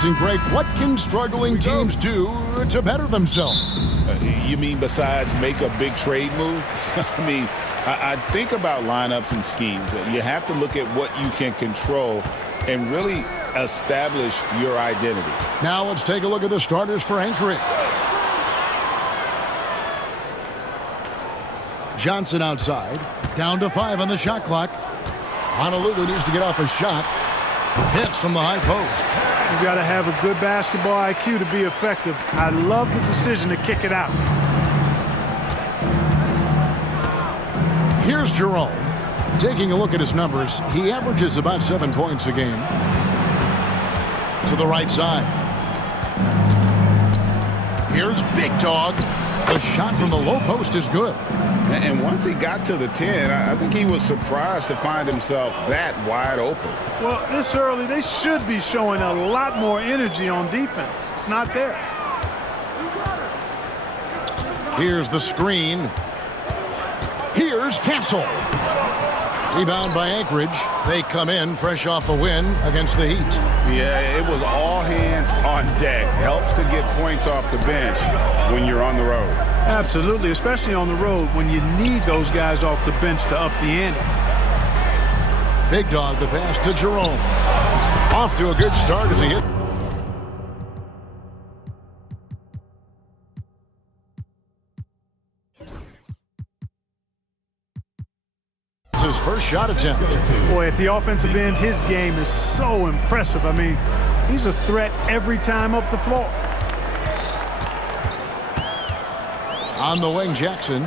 amazing break. What can struggling teams do to better themselves? You mean besides make a big trade move? I mean, I think about lineups and schemes. You have to look at what you can control and really establish your identity. Now let's take a look at the starters for Anchorage. Johnson outside. Down to 5 on the shot clock. Honolulu needs to get off a shot. Hits from the high post. You got to have a good basketball IQ to be effective. I love the decision to kick it out. Here's Jerome. Taking a look at his numbers, he averages about 7 points a game. To the right side. Here's Big Dog. The shot from the low post is good. And once he got to the 10, I think he was surprised to find himself that wide open. Well, this early, they should be showing a lot more energy on defense. It's not there. Here's the screen. Here's Castle. Rebound by Anchorage. They come in fresh off a win against the Heat. Yeah, it was all hands on deck. Helps to get points off the bench when you're on the road. Absolutely, especially on the road when you need those guys off the bench to up the ante. Big Dog, the pass to Jerome. Off to a good start as he hit. His first shot attempt. Boy, at the offensive end, his game is so impressive. I mean, he's a threat every time up the floor. On the wing, Jackson.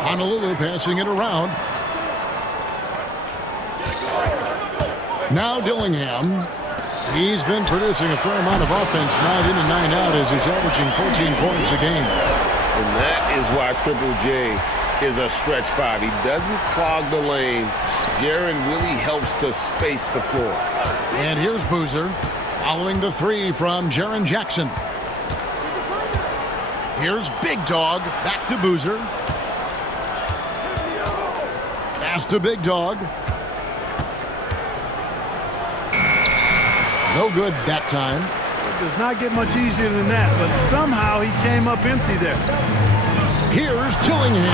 Honolulu passing it around. Now Dillingham. He's been producing a fair amount of offense 9 in and 9 out as he's averaging 14 points a game. And that is why Triple J is a stretch 5. He doesn't clog the lane. Jaren really helps to space the floor. And here's Boozer following the 3 from Jaren Jackson. Here's Big Dog. Back to Boozer. Pass to Big Dog. No good that time. It does not get much easier than that, but somehow he came up empty there. Here's Dillingham.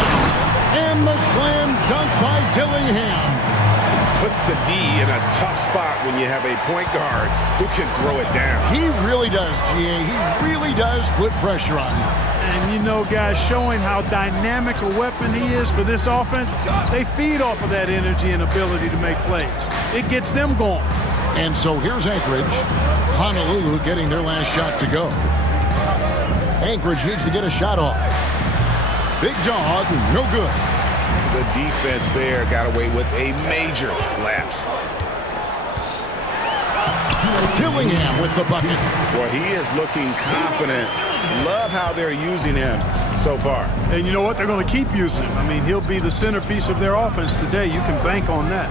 And the slam dunk by Dillingham. Puts the D in a tough spot when you have a point guard who can throw it down. He really does, GA. He really does put pressure on him. And you know, guys, showing how dynamic a weapon he is for this offense, they feed off of that energy and ability to make plays. It gets them going. And so here's Anchorage. Honolulu getting their last shot to go. Anchorage needs to get a shot off. Big Dog, no good. The defense there got away with a major lapse. Dillingham with the bucket. Well, he is looking confident. Love how they're using him so far. And you know what? They're going to keep using him. I mean, he'll be the centerpiece of their offense today. You can bank on that.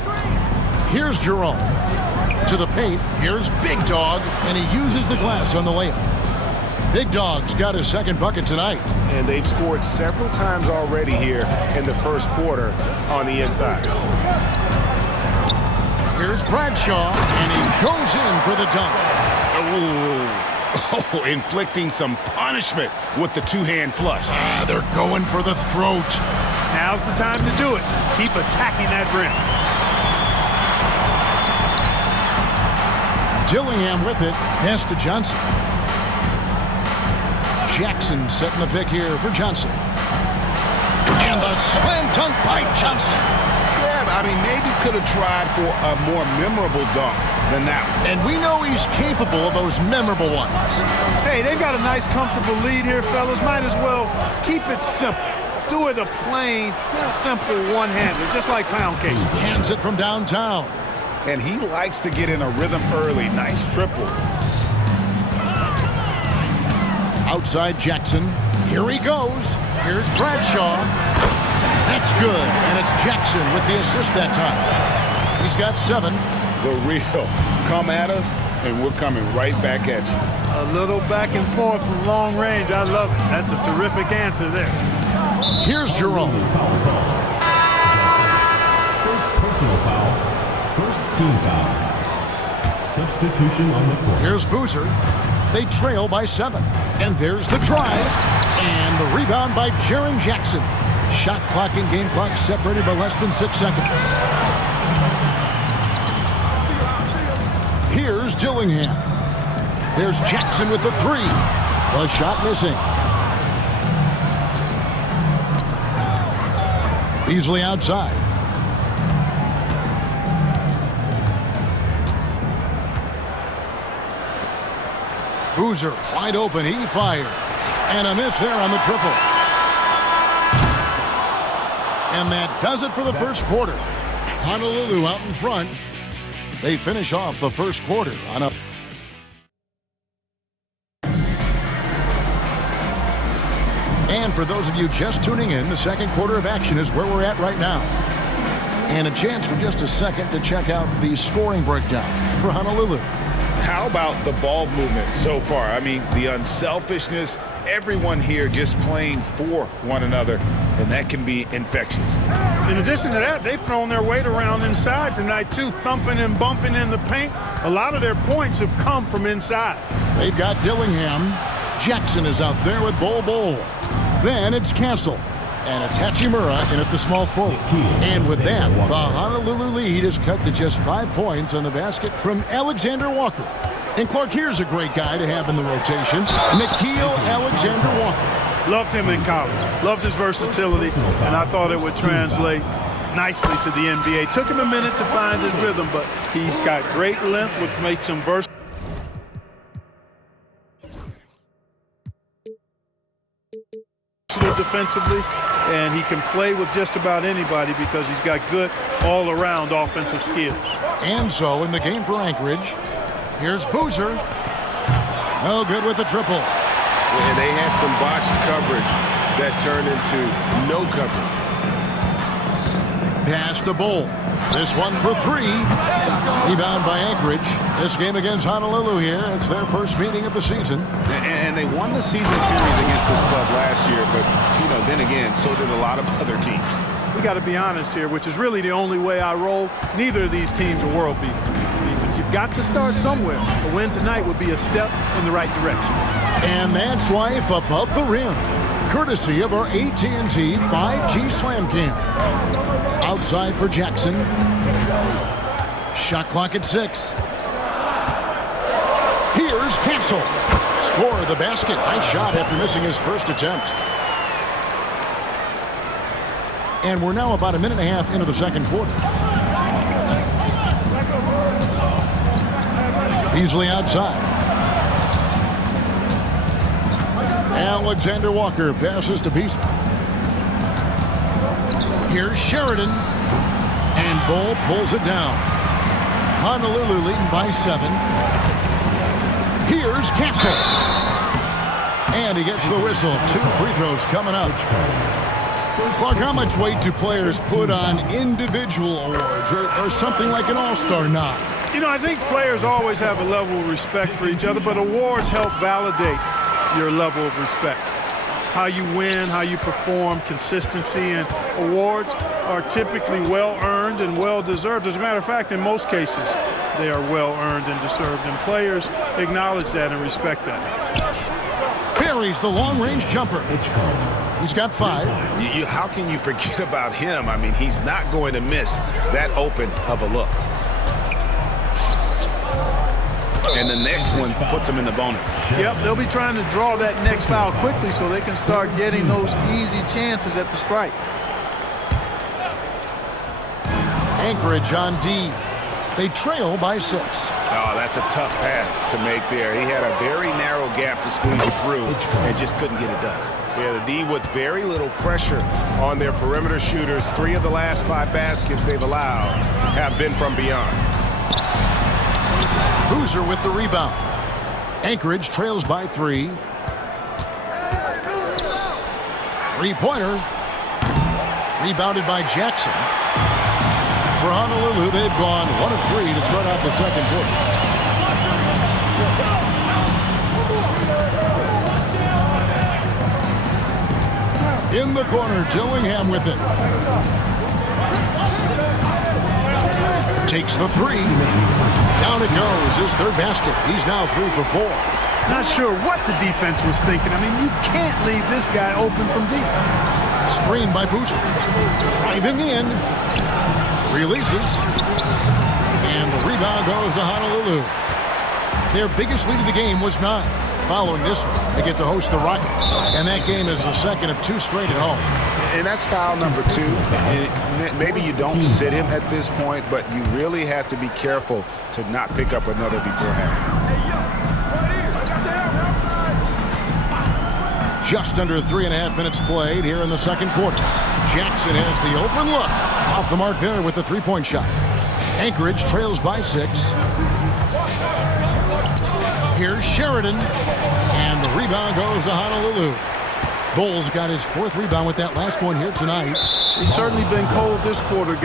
Here's Jerome. To the paint. Here's Big Dog, and he uses the glass on the layup. Big Dog's got his second bucket tonight. And they've scored several times already here in the first quarter on the inside. Here's Bradshaw, and he goes in for the dunk. Oh, inflicting some punishment with the two-hand flush. They're going for the throat. Now's the time to do it. Keep attacking that rim. Dillingham with it. Pass to Johnson. Jackson setting the pick here for Johnson. And the slam dunk by Johnson. Yeah, I mean, maybe could have tried for a more memorable dunk than that one. And we know he's capable of those memorable ones. Hey, they've got a nice, comfortable lead here, fellas. Might as well keep it simple. Do it a plain, simple one-hander, just like pound cake. Hands it from downtown. And he likes to get in a rhythm early. Nice triple. Outside Jackson. Here he goes. Here's Bradshaw. That's good. And it's Jackson with the assist that time. He's got 7. The real. Come at us, and we're coming right back at you. A little back and forth from long range. I love it. That's a terrific answer there. Here's Jerome. First personal foul. First team foul. Substitution on the court. Here's Boozer. They trail by 7. And there's the drive. And the rebound by Jaren Jackson. Shot clock and game clock separated by less than 6 seconds. Here's Dillingham. There's Jackson with the 3. The shot missing. Beasley outside. Boozer wide open. He fired. And a miss there on the triple. And that does it for the first quarter. Honolulu out in front. They finish off the first quarter on a... And for those of you just tuning in, the second quarter of action is where we're at right now. And a chance for just a second to check out the scoring breakdown for Honolulu. How about the ball movement so far? I mean, the unselfishness, everyone here just playing for one another, and that can be infectious. In addition to that, they've thrown their weight around inside tonight, too, thumping and bumping in the paint. A lot of their points have come from inside. They've got Dillingham. Jackson is out there with Bol. Then it's Castle. And it's Hachimura in at the small forward. And with that, the Honolulu lead is cut to just 5 points on the basket from Alexander Walker. And Clark, here's a great guy to have in the rotation, Nickeil Alexander-Walker. Loved him in college. Loved his versatility, and I thought it would translate nicely to the NBA. Took him a minute to find his rhythm, but he's got great length, which makes him versatile defensively, and he can play with just about anybody because he's got good all-around offensive skills. And so in the game for Anchorage, here's Boozer. No good with the triple. And they had some botched coverage that turned into no coverage. Pass to Bol. This one for 3. Rebound by Anchorage. This game against Honolulu here. It's their first meeting of the season. And they won the season series against this club last year, but, you know, then again, so did a lot of other teams. We got to be honest here, which is really the only way I roll. Neither of these teams are world beaters. But you've got to start somewhere. A win tonight would be a step in the right direction. And that's life above the rim, courtesy of our AT&T 5G Slam Cam. Outside for Jackson. Shot clock at 6. Here's Castle. Score the basket. Nice shot after missing his first attempt. And we're now about a minute and a half into the second quarter. Beasley outside. Alexander Walker passes to Beasley. Here's Sheridan. And Bol pulls it down. Honolulu leading by 7. Here's Castle. And he gets the whistle. 2 free throws coming up. Clark, how much weight do players put on individual awards or something like an all-star nod? You know, I think players always have a level of respect for each other, but awards help validate your level of respect. How you win, how you perform, consistency, and awards are typically well-earned and well-deserved. As a matter of fact, in most cases, they are well-earned and deserved, and players acknowledge that and respect that. Buries the long-range jumper. He's got 5. How can you forget about him? I mean, he's not going to miss that open of a look. And the next one puts him in the bonus. Yep, they'll be trying to draw that next foul quickly so they can start getting those easy chances at the strike. Anchorage on D. They trail by 6. Oh, that's a tough pass to make there. He had a very narrow gap to squeeze it through and just couldn't get it done. Yeah, the D with very little pressure on their perimeter shooters. 3 of the last 5 baskets they've allowed have been from beyond. Boozer with the rebound. Anchorage trails by 3. 3-pointer. Rebounded by Jackson. For Honolulu, they've gone 1 of 3 to start out the second quarter. In the corner, Dillingham with it. Takes the three. Down it goes. His third basket. He's now 3 for 4. Not sure what the defense was thinking. I mean, you can't leave this guy open from deep. Screened by Boozer. Driving in. Releases. And the rebound goes to Honolulu. Their biggest lead of the game was 9. Following this one, they get to host the Rockets. And that game is the second of 2 straight at home. And that's foul number 2. And maybe you don't sit him at this point, but you really have to be careful to not pick up another beforehand. Just under 3.5 minutes played here in the second quarter. Jackson has the open look. Off the mark there with the three-point shot. Anchorage trails by 6. Here's Sheridan. And the rebound goes to Honolulu. Bowles got his 4th rebound with that last one here tonight. He's certainly been cold this quarter.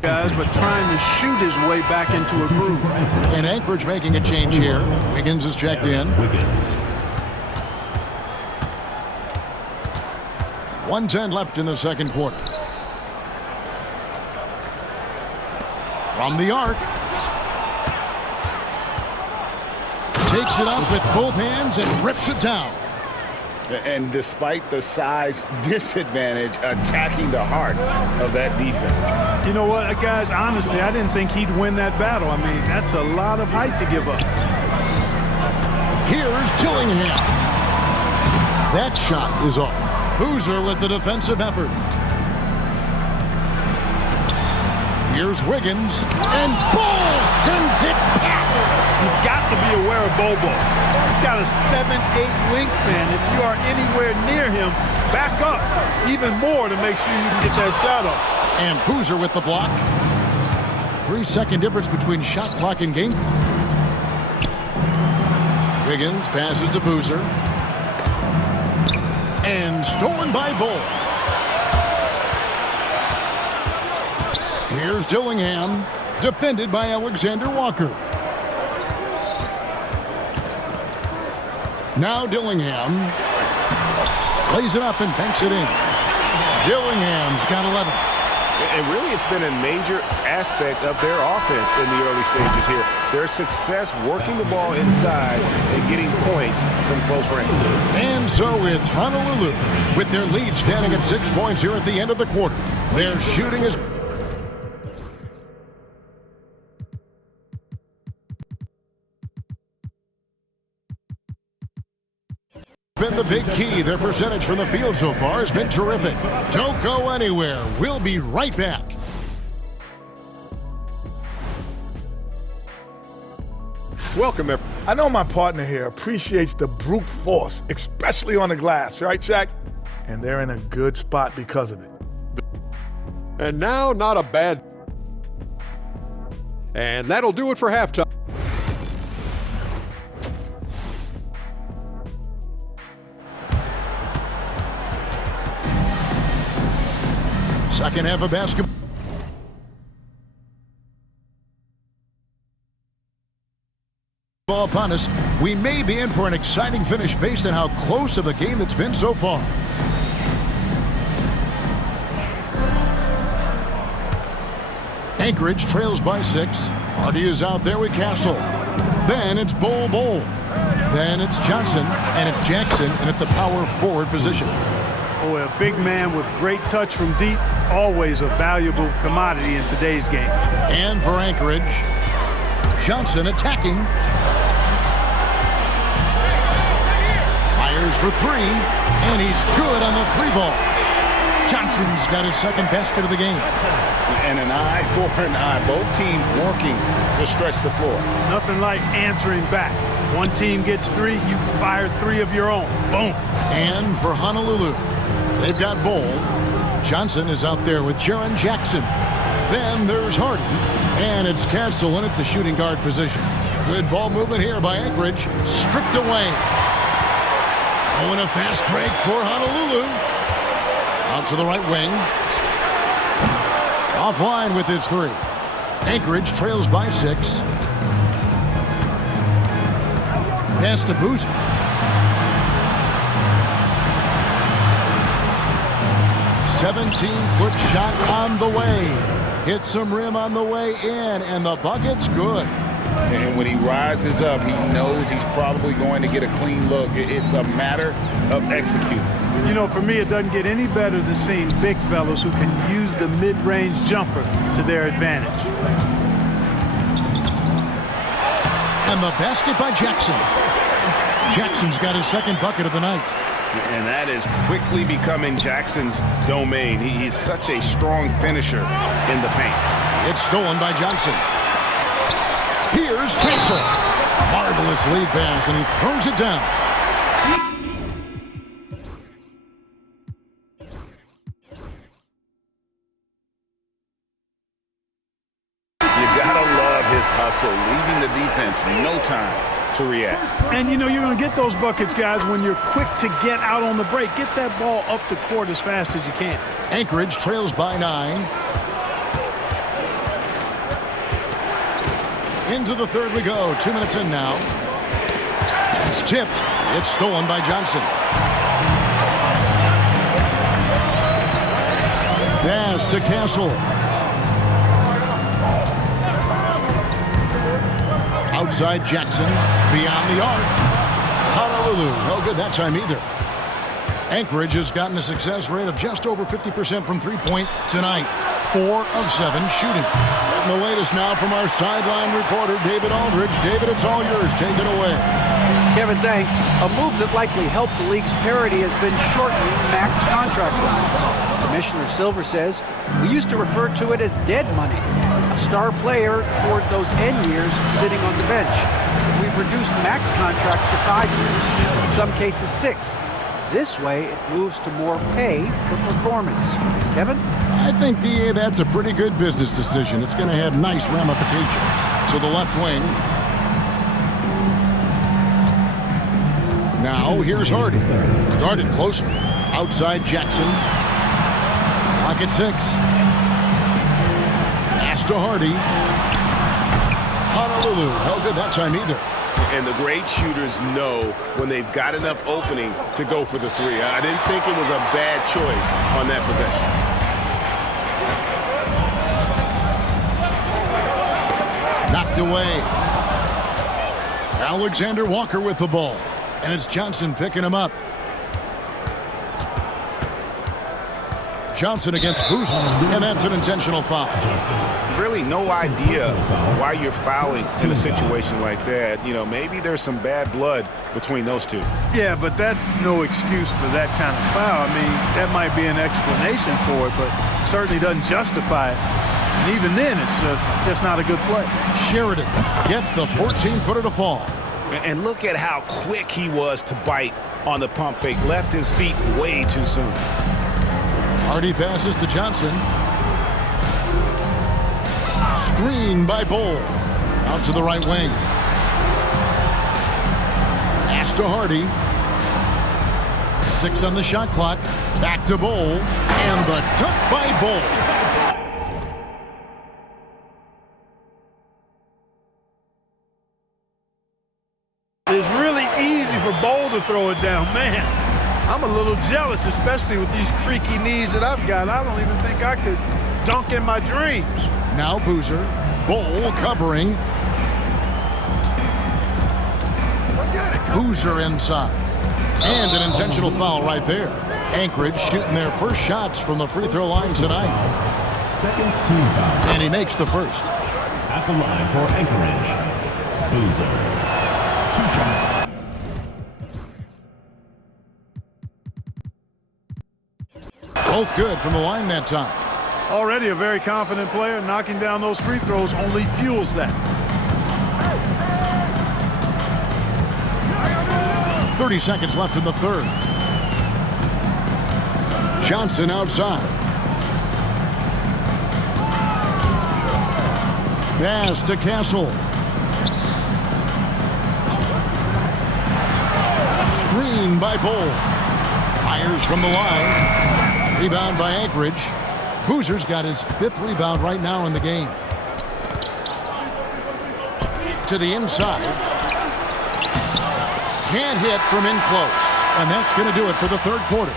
Guys, but trying to shoot his way back into a groove. And Anchorage making a change here. Wiggins is checked in. 1:10 left in the second quarter. From the arc. Takes it up with both hands and rips it down. And despite the size disadvantage, attacking the heart of that defense. You know what, guys, honestly, I didn't think he'd win that battle. I mean, that's a lot of height to give up. Here's Dillingham. That shot is off. Boozer with the defensive effort. Here's Wiggins. And Ball sends it back. You've got to be aware of Bobo. He's got a 7'8" wingspan. If you are anywhere near him, back up even more to make sure you can get that shot off. And Boozer with the block. 3-second difference between shot clock and game. Wiggins passes to Boozer. And stolen by Bull. Here's Dillingham, defended by Alexander Walker. Now Dillingham plays it up and banks it in. Dillingham's got 11. And really, it's been a major aspect of their offense in the early stages here. Their success working the ball inside and getting points from close range. And so it's Honolulu with their lead standing at 6 points here at the end of the quarter. Their shooting is been the big key. Their percentage from the field so far has been terrific. Don't go anywhere. We'll be right back. Welcome, everyone. I know my partner here appreciates the brute force, especially on the glass, right, Shaq? And they're in a good spot because of it. And now, not a bad... And that'll do it for halftime. Second half of basketball. Upon us, we may be in for an exciting finish based on how close of a game it's been so far. Anchorage trails by 6. Hardy is out there with Castle. Then it's Bol. Then it's Johnson, and it's Jackson, and at the power forward position. Oh, a big man with great touch from deep, always a valuable commodity in today's game. And for Anchorage, Johnson attacking. Fires for 3, and he's good on the 3-ball. Johnson's got his second basket of the game. And an eye for an eye. Both teams working to stretch the floor. Nothing like answering back. One team gets 3, you fire 3 of your own. Boom. And for Honolulu, they've got Bol. Johnson is out there with Jaren Jackson. Then there's Hardy, and it's Castle in at the shooting guard position. Good ball movement here by Anchorage. Stripped away. Oh, and a fast break for Honolulu. Out to the right wing. Offline with his 3. Anchorage trails by 6. Pass to Boozer. 17-foot shot on the way. Hits some rim on the way in, and the bucket's good. And when he rises up, he knows he's probably going to get a clean look. It's a matter of executing. You know, for me, it doesn't get any better than seeing big fellows who can use the mid-range jumper to their advantage. And the basket by Jackson. Jackson's got his second bucket of the night. And that is quickly becoming Jackson's domain. He's such a strong finisher in the paint. It's stolen by Johnson. Here's Castle. Marvelous lead pass, and he throws it down. You gotta love his hustle, leaving the defense no time to react. And, you know, you're going to get those buckets, guys, when you're quick to get out on the break. Get that ball up the court as fast as you can. Anchorage trails by 9. Into the third we go. 2 minutes in now. It's tipped. It's stolen by Johnson. Pass to Castle. Outside Jackson. Beyond the arc. Honolulu. No good that time either. Anchorage has gotten a success rate of just over 50% from three-point tonight. 4 of 7 shooting. And the latest now from our sideline reporter, David Aldridge. David, it's all yours. Take it away. Kevin, thanks. A move that likely helped the league's parity has been shortening max contract limits. Commissioner Silver says we used to refer to it as dead money, a star player toward those end years sitting on the bench. We've reduced max contracts to 5 years, in some cases 6. This way, it moves to more pay for performance. Kevin? I think, DA, that's a pretty good business decision. It's going to have nice ramifications. To the left wing. Now, here's Hardy. Guarded closer. Outside Jackson. Pocket 6. Pass to Hardy. Honolulu. No good that time either. And the great shooters know when they've got enough opening to go for the three. I didn't think it was a bad choice on that possession. Knocked away. Alexander Walker with the ball. And it's Johnson picking him up. Johnson against Boozer, and that's an intentional foul. Really no idea why you're fouling in a situation like that. You know, maybe there's some bad blood between those two. Yeah, but that's no excuse for that kind of foul. I mean, that might be an explanation for it, but certainly doesn't justify it. And even then, it's just not a good play. Sheridan gets the 14-footer to fall. And look at how quick he was to bite on the pump fake. Left his feet way too soon. Hardy passes to Johnson. Screen by Bull. Out to the right wing. Pass to Hardy. 6 on the shot clock. Back to Bull. And the dunk by Bull. It's really easy for Bull to throw it down. Man, I'm a little jealous, especially with these creaky knees that I've got. I don't even think I could dunk in my dreams. Now Boozer. Bull covering. Boozer inside. And an intentional foul right there. Anchorage shooting their first shots from the free throw line tonight. Second team foul. And he makes the first. At the line for Anchorage, Boozer. 2 shots. Both good from the line that time. Already a very confident player. Knocking down those free throws only fuels that. 30 seconds left in the third. Johnson outside. Pass to Castle. Screen by Bull. Fires from the line. Rebound by Anchorage. Boozer's got his 5th rebound right now in the game. To the inside. Can't hit from in close. And that's going to do it for the third quarter.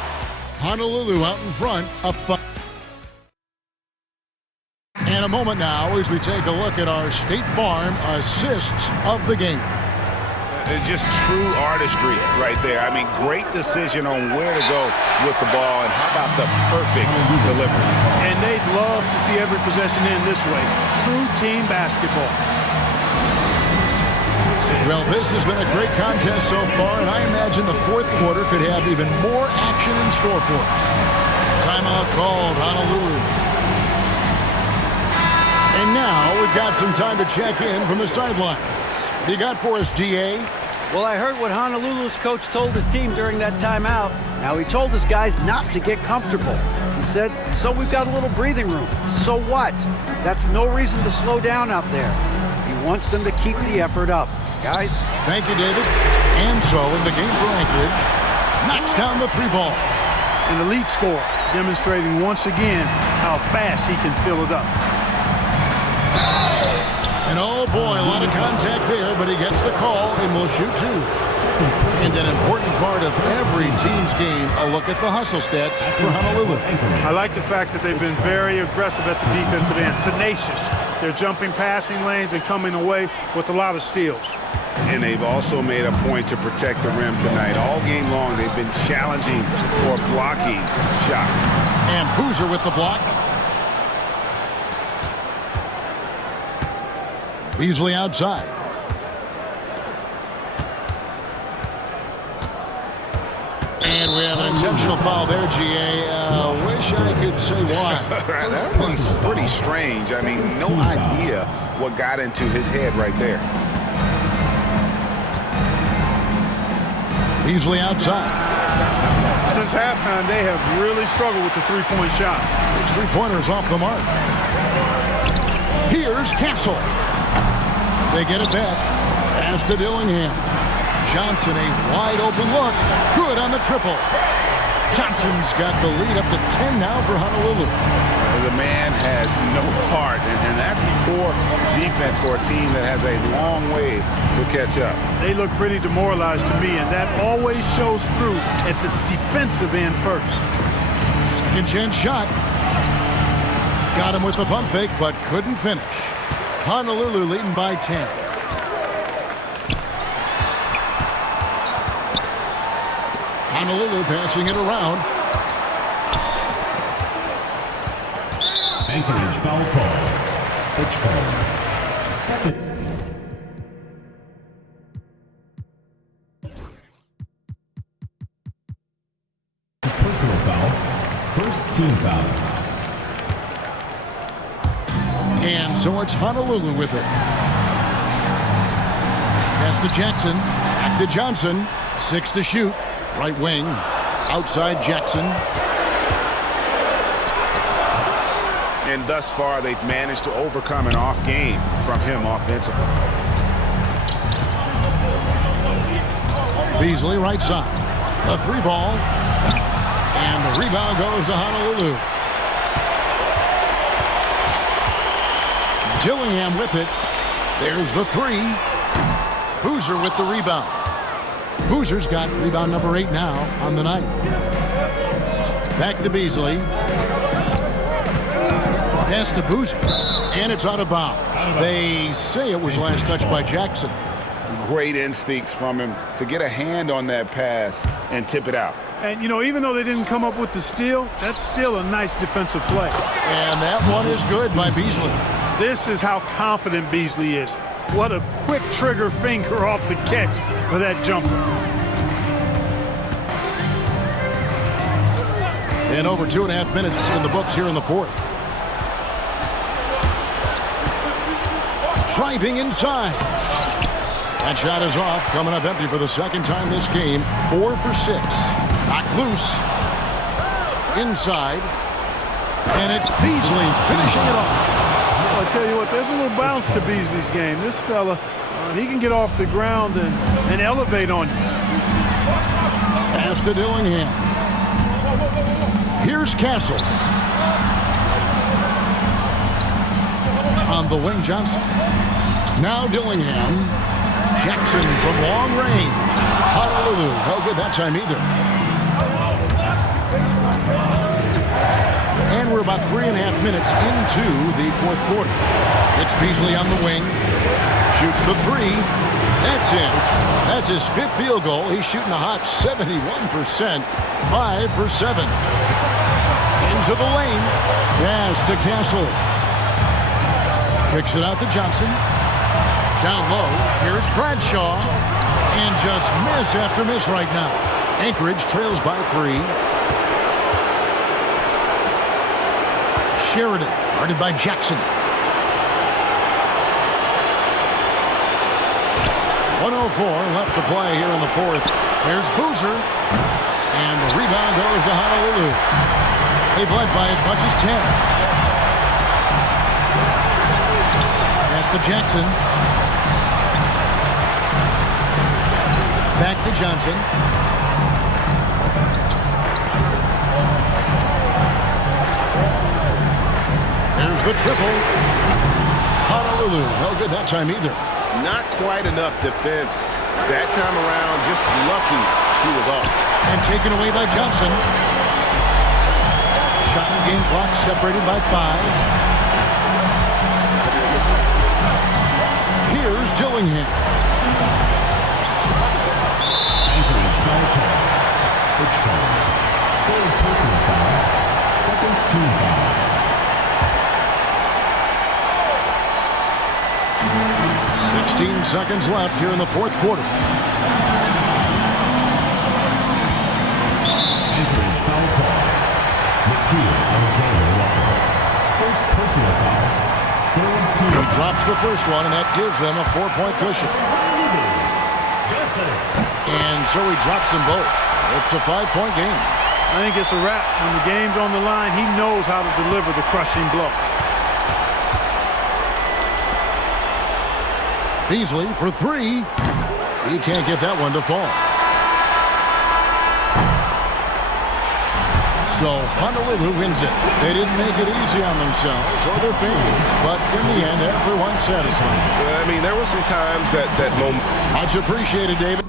Honolulu out in front, up 5. And a moment now as we take a look at our State Farm assists of the game. Just true artistry right there. I mean, great decision on where to go with the ball, and how about the perfect delivery. And they'd love to see every possession end this way. True team basketball. Well, this has been a great contest so far, and I imagine the fourth quarter could have even more action in store for us. Timeout called, Honolulu. And now we've got some time to check in from the sidelines. You got for us, DA? Well, I heard what Honolulu's coach told his team during that timeout. Now, he told his guys not to get comfortable. He said, so we've got a little breathing room. So what? That's no reason to slow down out there. He wants them to keep the effort up. Guys? Thank you, David. And so, in the game for Anchorage, knocks down the 3 ball. An elite score, demonstrating once again how fast he can fill it up. And oh boy, a lot of contact there, but he gets the call and will shoot 2. And an important part of every team's game, a look at the hustle stats for Honolulu. I like the fact that they've been very aggressive at the defensive end, tenacious. They're jumping passing lanes and coming away with a lot of steals. And they've also made a point to protect the rim tonight. All game long, they've been challenging for blocking shots. And Boozer with the block. Beasley outside. And we have an intentional foul there, GA. Wish I could say why. That one's pretty strange. I mean, no idea what got into his head right there. Beasley outside. Since halftime, they have really struggled with the three-point shot. His three-pointer's off the mark. Here's Castle. They get it back. Pass to Dillingham. Johnson, a wide-open look. Good on the triple. Johnson's got the lead up to 10 now for Honolulu. The man has no heart, and that's poor defense for a team that has a long way to catch up. They look pretty demoralized to me, and that always shows through at the defensive end first. Second chance shot. Got him with the pump fake, but couldn't finish. Honolulu leading by 10. Honolulu passing it around. Anchorage foul call. Pitch call. Second. Personal foul. First team foul. And so it's Honolulu with it. Pass to Jackson. Back to Johnson. 6 to shoot. Right wing. Outside Jackson. And thus far, they've managed to overcome an off game from him offensively. Beasley right side. The 3 ball. And the rebound goes to Honolulu. Dillingham with it. There's the 3. Boozer with the rebound. Boozer's got rebound number 8 now on the night. Back to Beasley. Pass to Boozer. And it's out of bounds. They say it was last touched by Jackson. Great instincts from him to get a hand on that pass and tip it out. And, you know, even though they didn't come up with the steal, that's still a nice defensive play. And that one is good by Beasley. This is how confident Beasley is. What a quick trigger finger off the catch for that jumper. And over 2.5 minutes in the books here in the fourth. Driving inside. That shot is off, coming up empty for the second time this game. 4 for 6. Knocked loose. Inside. And it's Beasley finishing it off. Well, I tell you what, there's a little bounce to Beasley's game. This fella, he can get off the ground and elevate on you. Pass to Dillingham. Here's Castle. On the wing, Johnson. Now Dillingham. Jackson from long range. Honolulu. No good that time either. And we're about 3.5 minutes into the fourth quarter. It's Beasley on the wing. Shoots the three. That's in. That's his 5th field goal. He's shooting a hot 71%. 5 for 7. Into the lane. Pass to Castle. Kicks it out to Johnson. Down low. Here's Bradshaw. And just miss after miss right now. Anchorage trails by 3. Sheridan, guarded by Jackson. 1:04 left to play here in the fourth. Here's Boozer. And the rebound goes to Honolulu. They've led by as much as 10. Pass to Jackson. Back to Johnson. Here's the triple. Honolulu, no good that time either. Not quite enough defense that time around. Just lucky he was off. And taken away by Johnson. Shot and game clock separated by 5. Here's Dillingham. Anchorage foul call. Pitch call. Third personal foul. Second team foul. 16 seconds left here in the fourth quarter. Anchorage foul call. McKeel Alexander Walker. First personal foul. Third team. He drops the first one, and that gives them a 4-point cushion. Johnson. And so he drops them both. It's a 5-point game. I think it's a wrap. When the game's on the line, he knows how to deliver the crushing blow. Beasley for 3. He can't get that one to fall. So Honolulu wins it. They didn't make it easy on themselves or their fans, but in the end, everyone's satisfied. I mean, there were some times that moment. Much appreciated, David.